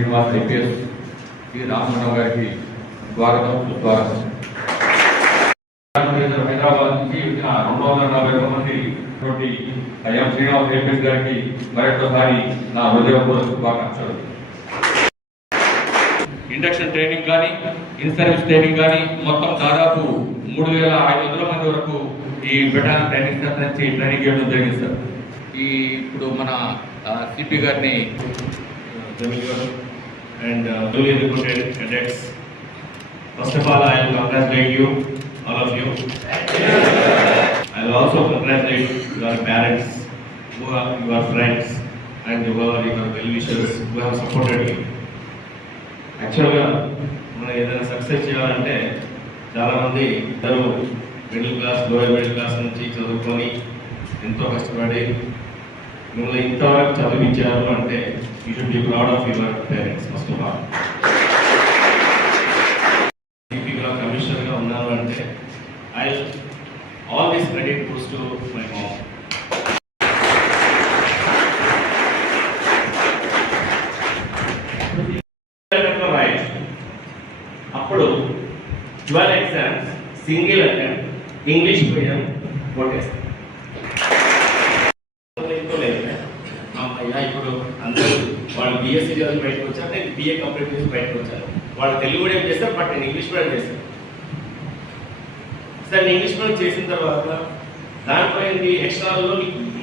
శ్రీనివాస్ ఐపీఎస్ శ్రీ రామరావు గారికి స్వాగతం సుస్వాగతం. హైదరాబాద్ నుంచి వచ్చిన 240 మంది శ్రీనివాస్ ఐపీఎస్ గారికి మరొకసారి నా హృదయపూర్వక శుభాకాంక్షలు. ఇండక్షన్ ట్రైనింగ్ కానీ ఇన్ సర్వీస్ ట్రైనింగ్ కానీ మొత్తం దాదాపు 3500 మంది వరకు ఈ బెటాలియన్ ట్రైనింగ్ సెంటర్ నుంచి ట్రైనింగ్ చేయడం జరిగింది సార్. ఇప్పుడు మన సిపి గారిని and duly recruited cadets. First of all, I will congratulate you, all of you. I will also congratulate your parents, who are your friends, and who are your well-wishers who have supported you. Actually, మనం ఏదైనా సక్సెస్ చేయాలంటే చాలామంది ఇద్దరు middle class lower middle class నుంచి చదువుకొని ఎంతో కష్టపడి మిమ్మల్ని ఇంతవరకు చదివించారు అంటే you should be proud of your parents. First of all సిపిగా కమిషనర్గా ఉన్నారు అంటే all this credit goes to my mom. అప్పుడు 12 exams single attempt English medium కొట్టేస్తాను. ఇప్పుడు అందరూ వాళ్ళు బిఎస్సీ చదివి బయటకు వచ్చారు, నేను బిఏ కంప్లీట్ చేసి బయటకు వచ్చాను. వాళ్ళు తెలుగు మీడియం చేస్తారు, బట్ నేను ఇంగ్లీష్ మీడియం చేశాను. సార్ నేను ఇంగ్లీష్ మీడియం చేసిన తర్వాత దానిపై ఎక్స్ట్రాలో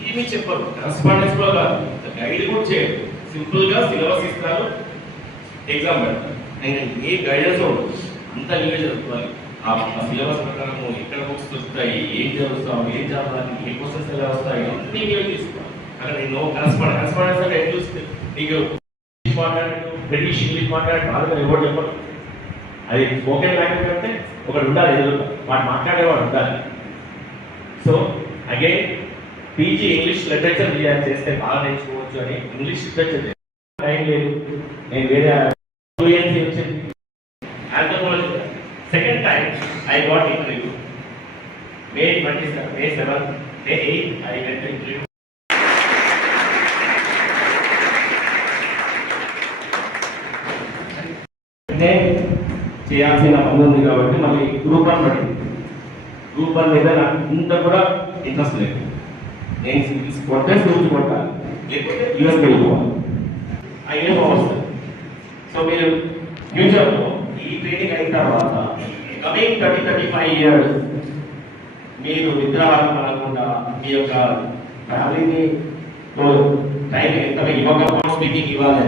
ఏమీ చెప్పరు, కరస్పాండెన్స్ కూడా గైడ్ కూడా చేయరు, సింపుల్గా సిలబస్ ఇస్తారు, ఎగ్జామ్ పెడతారు. నేను ఏ గైడెన్స్ ఉండదు, అంతా నీవే చదువుకోవాలి. ఆ సిలబస్ ప్రకారం ఎక్కడ బుక్స్ వస్తాయి, ఏం చదువుతాం, ఏం చదవాలి, ఏ క్వశ్చన్స్ ఎలా వస్తాయి, అన్నీ నీవే తీసుకోవాలి. అక్కడ నేను కరస్పాండెన్స్ అంటే ఎట్లా చూస్తే నీకు మాట్లాడు బ్రిటిష్ ఇంగ్లీష్ మాట్లాడు బాగా ఎవరు చెప్పరు. అది స్పోకెన్ లాంగ్వేజ్ అంటే ఒకటి ఉండాలి, ఎదురుగా వాడు మాట్లాడేవాడు ఉండాలి. So again PG English literature చేస్తే బాగా నేర్చుకోవచ్చు అని ఇంగ్లీష్ లిటరేచర్ టైం లేదు. నేను వేరే ఫ్లూయెన్సీ వచ్చింది. Anthropology second time I got interview May 27, May 7, May 8 I went to interview. చేయాల్సిన పని ఉంది కాబట్టి మళ్ళీ గ్రూప్ 1 పడింది. గ్రూప్ 1 మీద నాకు ఇంత కూడా ఇంట్రెస్ట్ లేదు. నేను సివిల్స్ కొట్టే స్కూల్స్ కొట్టాలి, లేకపోతే యూఎస్కి వెళ్ళిపోవాలి. అయ్యే వస్తుంది. సో మీరు ఫ్యూచర్లో ఈ ట్రైనింగ్ అయిన తర్వాత కమింగ్ 30-35 ఇయర్స్ మీరు నిద్రాహారం పడకుండా మీ యొక్క ఫ్యామిలీని టైం ఎంత ఇవ్వకపోతే స్పీకింగ్ ఇవ్వాలి.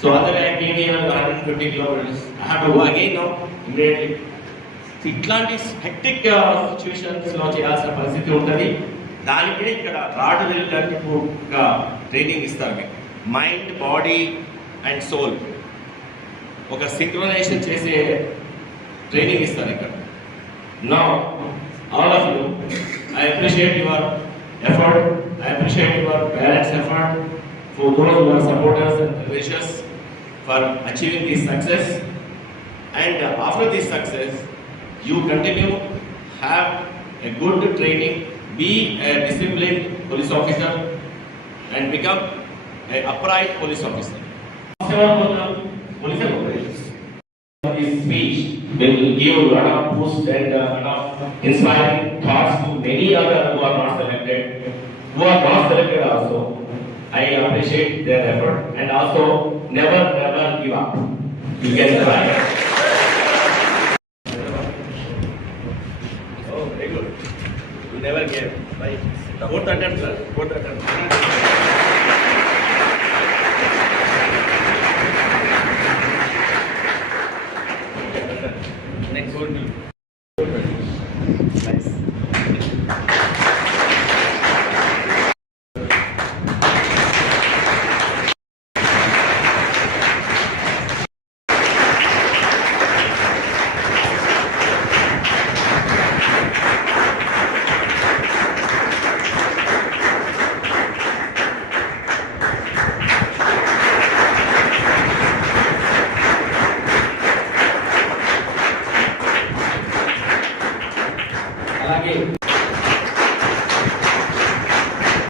So other than being here 150 kilometers, I have to go again now immediately. ఇట్లాంటి హెక్టిక్ సిచ్యువేషన్స్ లో చేయాల్సిన పరిస్థితి ఉంటుంది. దానికే ఇక్కడ రాడ్ వెళ్ళడానికి ఒక ట్రైనింగ్ ఇస్తారు. మీకు మైండ్, బాడీ అండ్ సోల్ ఒక సింక్రనైజేషన్ చేసే ట్రైనింగ్ ఇస్తారు ఇక్కడ. Now all of you, I appreciate your effort, I appreciate your parents effort, for those who are supporters and wishers for achieving this success. And after this success, you continue, have a good training, be a disciplined police officer and become an upright police officer. This speech will give a lot of boost and a lot of inspiring thoughts to many others who are not selected also. I appreciate their effort and also never give up. You can try. Oh, very good. You never gave. Right. Fourth attempt, sir. Fourth attempt. Next one. Nice. అలాగే